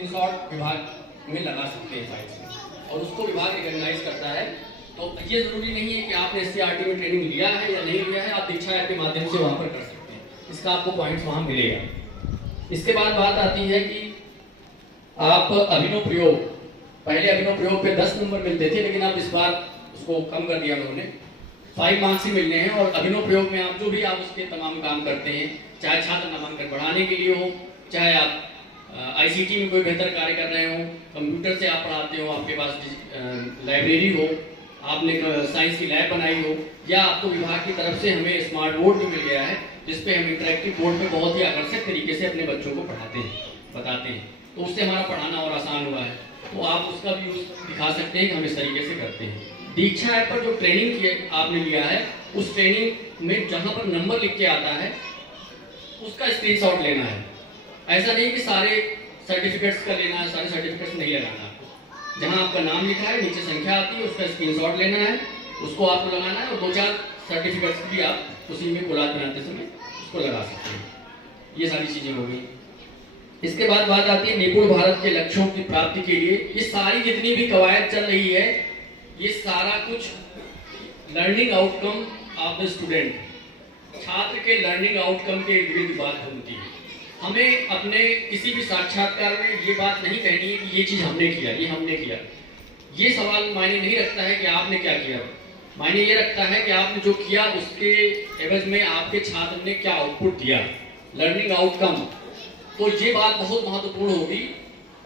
Screenshot विभाग में लगा सकते हैं फाइल्स में, और उसको विभाग रिकॉग्नाइज करता है। तो ये ज़रूरी नहीं है कि आपने SCRT में ट्रेनिंग लिया है या नहीं लिया है, आप दीक्षा ऐप के माध्यम से वहाँ पर कर सकते हैं, इसका आपको पॉइंट्स वहाँ मिलेगा। इसके बाद बात आती है कि आप अभिनव प्रयोग, पहले अभिनव प्रयोग पे 10 नंबर मिलते थे, लेकिन अब इस बार उसको कम कर दिया उन्होंने, 5 मार्क्स ही मिलने हैं। और अभिनव प्रयोग में आप जो भी आप उसके तमाम काम करते हैं, चाहे छात्र नामांकन बढ़ाने के लिए हो, चाहे आप ICT में कोई बेहतर कार्य कर रहे हो, कंप्यूटर से आप पढ़ाते हो, आपके पास लाइब्रेरी हो, आपने साइंस की लैब बनाई हो, या आपको विभाग की तरफ से हमें स्मार्ट बोर्ड भी मिल गया है, जिसपे हम इंटरेक्टिव बोर्ड पे बहुत ही आकर्षक तरीके से अपने बच्चों को पढ़ाते हैं, बताते हैं, तो उससे हमारा पढ़ाना और आसान हुआ है। तो आप उसका भी यूज दिखा सकते हैं कि हम इस तरीके से करते हैं। दीक्षा ऐप पर जो ट्रेनिंग आपने लिया है, उस ट्रेनिंग में जहाँ पर नंबर लिख के आता है उसका स्क्रीनशॉट लेना है। ऐसा नहीं कि सारे सर्टिफिकेट्स का लेना है, सारे सर्टिफिकेट्स नहीं लगाना है। जहाँ आपका नाम लिखा है, नीचे संख्या आती है, उसका स्क्रीनशॉट लेना है, उसको आपको लगाना है, और 2-4 सर्टिफिकेट्स भी आप उसी में कोलाज बनाते समय उसको लगा सकते हैं। ये सारी चीज़ें हो गई। इसके बाद बात आती है निपुण भारत के लक्ष्यों की प्राप्ति के लिए। ये सारी जितनी भी कवायद चल रही है, ये सारा कुछ learning outcome of the student, छात्र के लर्निंग आउटकम के विरुद्ध बात होती है। हमें अपने किसी भी साक्षात्कार में ये बात नहीं कहनी है कि ये चीज़ हमने किया, ये हमने किया। ये सवाल मायने नहीं रखता है कि आपने क्या किया, मायने ये रखता है कि आपने जो किया उसके एवज में आपके छात्र ने क्या आउटपुट दिया, लर्निंग आउटकम। तो ये बात बहुत महत्वपूर्ण होगी।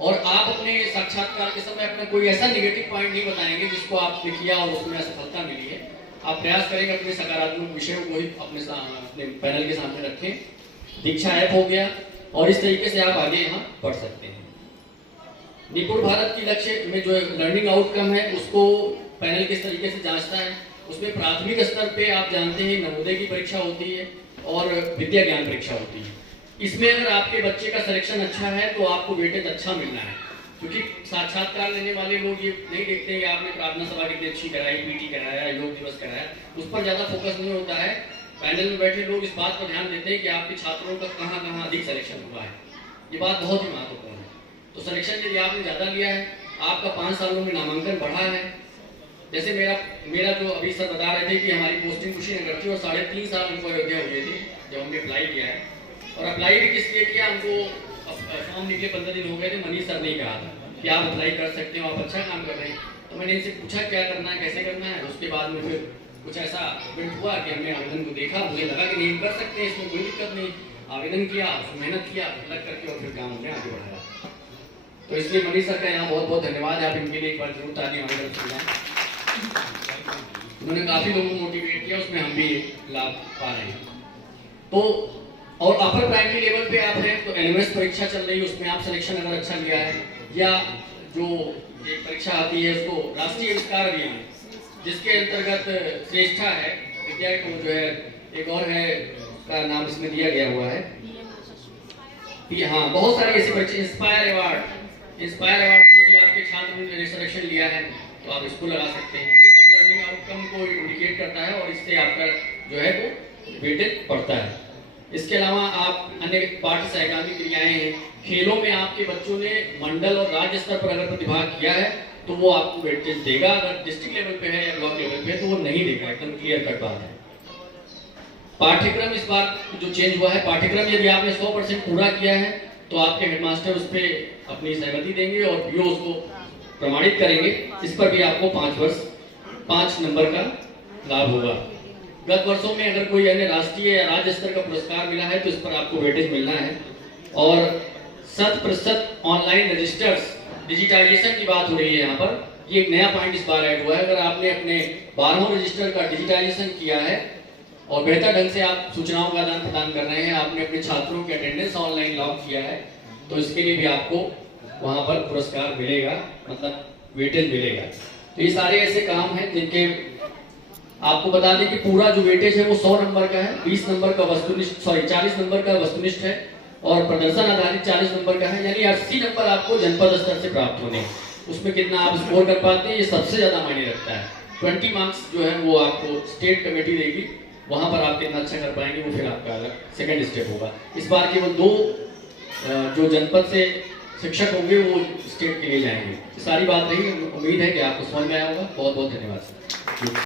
और आप अपने साक्षात्कार के समय अपना कोई ऐसा नेगेटिव पॉइंट नहीं बताएंगे जिसको आपने किया और उसमें असफलता मिली है। आप प्रयास करेंगे अपने सकारात्मक विषयों को ही अपने पैनल के सामने रखें। दीक्षा ऐप हो गया, और इस तरीके से आप आगे यहाँ पढ़ सकते हैं। निपुण भारत की लक्ष्य में जो लर्निंग आउटकम है उसको पैनल किस तरीके से जांचता है, उसमें प्राथमिक स्तर पे आप जानते हैं नवोदय की परीक्षा होती है और विद्या ज्ञान परीक्षा होती है। इसमें अगर आपके बच्चे का सिलेक्शन अच्छा है तो आपको वेटेज अच्छा मिलना है, क्योंकि साक्षात्कार लेने वाले लोग ये नहीं देखते हैं कि आपने प्रार्थना सभा कितनी अच्छी कराई, PT कराया, योग दिवस कराया, उस पर ज़्यादा फोकस नहीं होता है। पैनल में बैठे लोग इस बात पर ध्यान देते हैं कि आपके छात्रों का कहाँ कहाँ अधिक सिलेक्शन हुआ है। ये बात बहुत ही महत्वपूर्ण है। तो सिलेक्शन यदि आपने ज़्यादा लिया है, आपका 5 सालों में नामांकन बढ़ा है, जैसे मेरा जो अभी सर बता रहे थे कि हमारी पोस्टिंग कुशीनगर थी और 3.5 साल हमको अयोध्या हो गई थी जब हमने अप्लाई किया है। और अप्लाई भी किस लिए किया, हमको फॉर्म निकले 15 दिन हो गए थे, मनीष सर ने कहा था कि आप अप्लाई कर सकते हो, आप अच्छा काम कर रहे हैं। तो मैंने इनसे पूछा क्या करना है, कैसे करना है। उसके बाद में फिर कुछ ऐसा इवेंट हुआ कि हमने आवेदन को देखा, मुझे लगा कि नहीं कर सकते हैं, इसमें कोई दिक्कत नहीं। आवेदन किया, मेहनत किया, लग करके, और फिर काम हमने आगे बढ़ाया। तो इसलिए मनीष सर का यहाँ बहुत बहुत धन्यवाद है। आप इनके लिए एक बार जरूर ताली हमारी तरफ से जाए। उन्होंने काफ़ी लोगों को मोटिवेट किया, उसमें हम भी लाभ पा रहे हैं। तो और अपर प्राइमरी लेवल पे आप हैं तो NMS परीक्षा चल रही है, उसमें आप सिलेक्शन अगर अच्छा लिया है, या जो एक परीक्षा आती है उसको राष्ट्रीय आविष्कार अभियान, जिसके अंतर्गत श्रेष्ठा है विद्या को जो है, एक और है का नाम इसमें दिया गया हुआ है, हाँ बहुत सारी ऐसी परीक्षा, इंस्पायर अवार्ड के लिए आपके छात्र ने सिलेक्शन लिया है तो आप इसको लगा सकते हैं। ये सब लर्निंग आउटकम को इंडिकेट करता है और इससे आपका जो है वो वेटेज बढ़ता है। इसके अलावा आप अन्य पाठ्य सहगामी क्रियाएं हैं, खेलों में आपके बच्चों ने मंडल और राज्य स्तर पर अगर प्रतिभाग किया है तो वो आपको वेटेज देगा। अगर डिस्ट्रिक्ट लेवल पे है या ब्लॉक लेवल पे है तो वो नहीं देगा, एकदम क्लियर कट बात है। पाठ्यक्रम इस बार जो चेंज हुआ है, पाठ्यक्रम यदि आपने 100% पूरा किया है तो आपके हेडमास्टर उस पर अपनी सहमति देंगे और PO उसको प्रमाणित करेंगे। इस पर भी आपको 5 नंबर का लाभ होगा। गत वर्षों में अगर कोई अन्य राष्ट्रीय या राज्य स्तर का पुरस्कार मिला है तो इस पर आपको वेटेज मिलना है। और 100% ऑनलाइन रजिस्टर्स, डिजिटाइजेशन की बात हो रही है यहाँ पर, ये एक नया पॉइंट इस बार ऐड हुआ है। अगर आपने अपने 12वें रजिस्टर का डिजिटाइजेशन किया है और बेहतर ढंग से आप सूचनाओं का आदान प्रदान कर रहे हैं, आपने अपने छात्रों की अटेंडेंस ऑनलाइन लॉग किया है, तो इसके लिए भी आपको वहाँ पर पुरस्कार मिलेगा, मतलब वेटेज मिलेगा। तो ये सारे ऐसे काम हैं जिनके आपको बता दें कि पूरा जो वेटेज है वो 100 नंबर का है, 20 नंबर का वस्तुनिष्ठ, 40 नंबर का वस्तुनिष्ठ है और प्रदर्शन आधारित 40 नंबर का है, यानी 80 नंबर आपको जनपद स्तर से प्राप्त होने हैं। उसमें कितना आप स्कोर कर पाते हैं ये सबसे ज्यादा मायने रखता है। 20 मार्क्स जो है वो आपको स्टेट कमेटी देगी, वहां पर आप कितना अच्छा कर पाएंगे वो फिर आपका अलग सेकंड स्टेप होगा। इस बार केवल 2 जो जनपद से शिक्षक होंगे वो स्टेट के लिए जाएंगे। सारी बात रही, उम्मीद है कि आपको समझ में आया होगा। बहुत बहुत धन्यवाद सर।